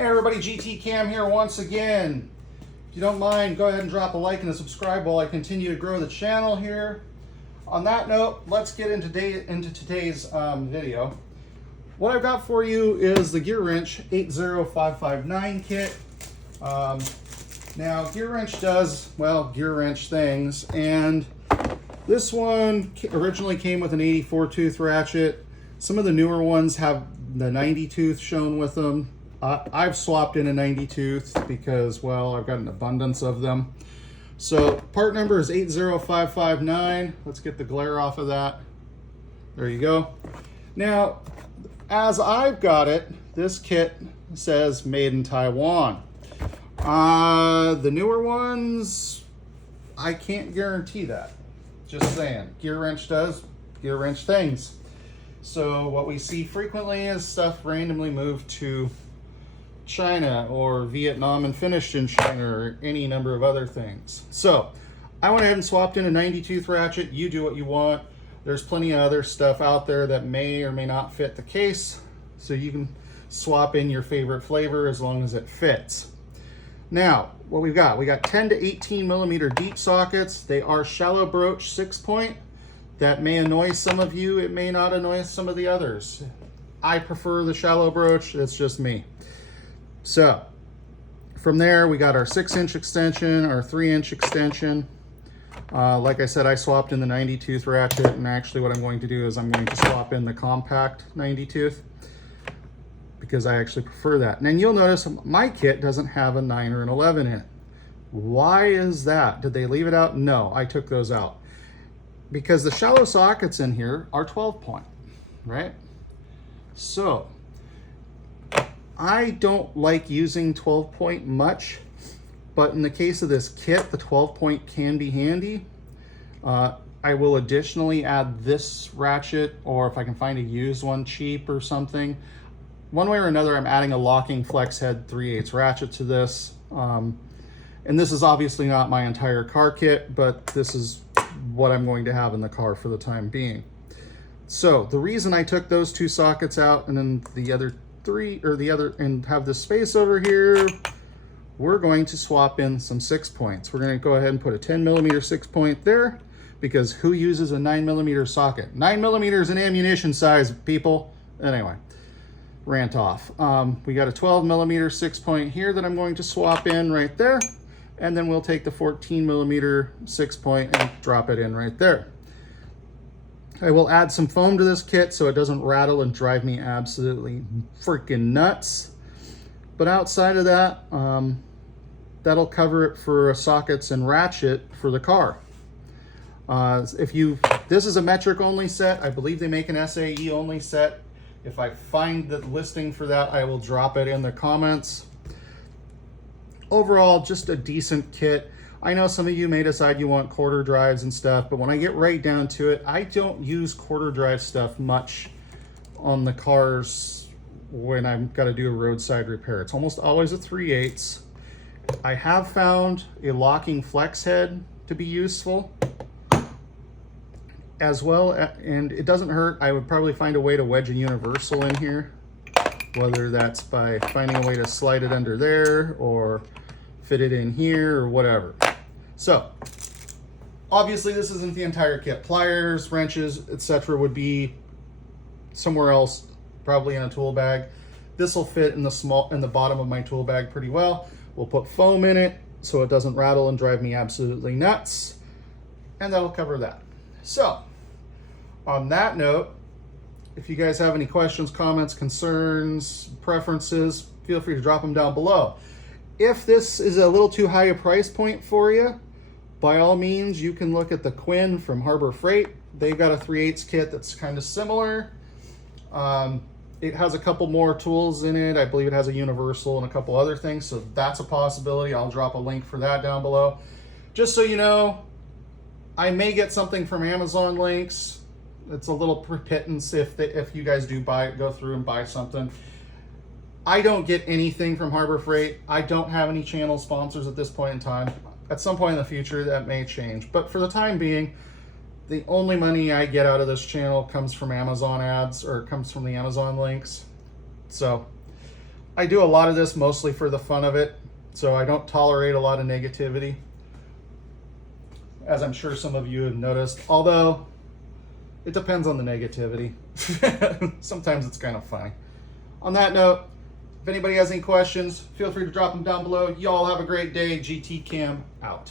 Hey everybody, GT Cam here once again. If you don't mind, go ahead and drop a like and a subscribe while I continue to grow the channel here. On that note, let's get into today's video. What I've got for you is the Gearwrench 80559 kit. Now, Gearwrench does, well, Gearwrench things, and this one originally came with an 84 tooth ratchet. Some of the newer ones have the 90 tooth shown with them. I've swapped in a 90 tooth because, well, I've got an abundance of them. So part number is 80559. Let's get the glare off of that. There you go. Now, as I've got it, this kit says made in Taiwan. The newer ones, I can't guarantee that. Just saying. Gearwrench does Gearwrench things. So what we see frequently is stuff randomly moved to China or Vietnam and finished in China or any number of other things. So I went ahead and swapped in a 90 tooth ratchet. You do what you want. There's plenty of other stuff out there that may or may not fit the case. So you can swap in your favorite flavor as long as it fits. Now, what we got 10 to 18 millimeter deep sockets. They are shallow broach 6-point. That may annoy some of you. It may not annoy some of the others. I prefer the shallow broach. That's just me. So from there, we got our 6-inch extension, our 3-inch extension. Like I said, I swapped in the 90 tooth ratchet, and actually what I'm going to do is I'm going to swap in the compact 90 tooth because I actually prefer that. And you'll notice my kit doesn't have a 9 or an 11 in it. Why is that? Did they leave it out? No, I took those out because the shallow sockets in here are 12-point, right? So I don't like using 12-point much, but in the case of this kit, the 12-point can be handy. I will additionally add this ratchet, or if I can find a used one cheap or something. One way or another, I'm adding a locking flex head 3/8 ratchet to this. And this is obviously not my entire car kit, but this is what I'm going to have in the car for the time being. So the reason I took those two sockets out and then the other three, or the other, and have this space over here, we're going to swap in some 6-points. We're going to go ahead and put a 10 millimeter 6-point there, because who uses a 9 millimeter socket? 9 millimeters in ammunition size, people. Anyway, rant off. We got a 12 millimeter 6-point here that I'm going to swap in right there, and then we'll take the 14 millimeter 6-point and drop it in right there. I will add some foam to this kit so it doesn't rattle and drive me absolutely freaking nuts. But outside of that, that'll cover it for sockets and ratchet for the car. This is a metric only set. I believe they make an SAE only set. If I find the listing for that, I will drop it in the comments. Overall, just a decent kit. I know some of you may decide you want quarter drives and stuff, but when I get right down to it, I don't use quarter drive stuff much on the cars when I've got to do a roadside repair. It's almost always a 3/8. I have found a locking flex head to be useful as well, and it doesn't hurt. I would probably find a way to wedge a universal in here, whether that's by finding a way to slide it under there or fit it in here or whatever. So obviously this isn't the entire kit. Pliers, wrenches, etc. would be somewhere else, probably in a tool bag. This will fit in the bottom of my tool bag pretty well. We'll put foam in it so it doesn't rattle and drive me absolutely nuts, and that'll cover that. So on that note, if you guys have any questions, comments, concerns, preferences, feel free to drop them down below. If this is a little too high a price point for you, by all means, you can look at the Quinn from Harbor Freight. They've got a 3/8 kit that's kind of similar. It has a couple more tools in it. I believe it has a universal and a couple other things, so that's a possibility. I'll drop a link for that down below. Just so you know, I may get something from Amazon links. It's a little pittance if you guys do go through and buy something. I don't get anything from Harbor Freight. I don't have any channel sponsors at this point in time. At some point in the future, that may change. But for the time being, the only money I get out of this channel comes from Amazon ads, or comes from the Amazon links. So I do a lot of this mostly for the fun of it, so I don't tolerate a lot of negativity, as I'm sure some of you have noticed, although it depends on the negativity. Sometimes it's kind of funny. On that note, if anybody has any questions, feel free to drop them down below. Y'all have a great day. GT Cam out.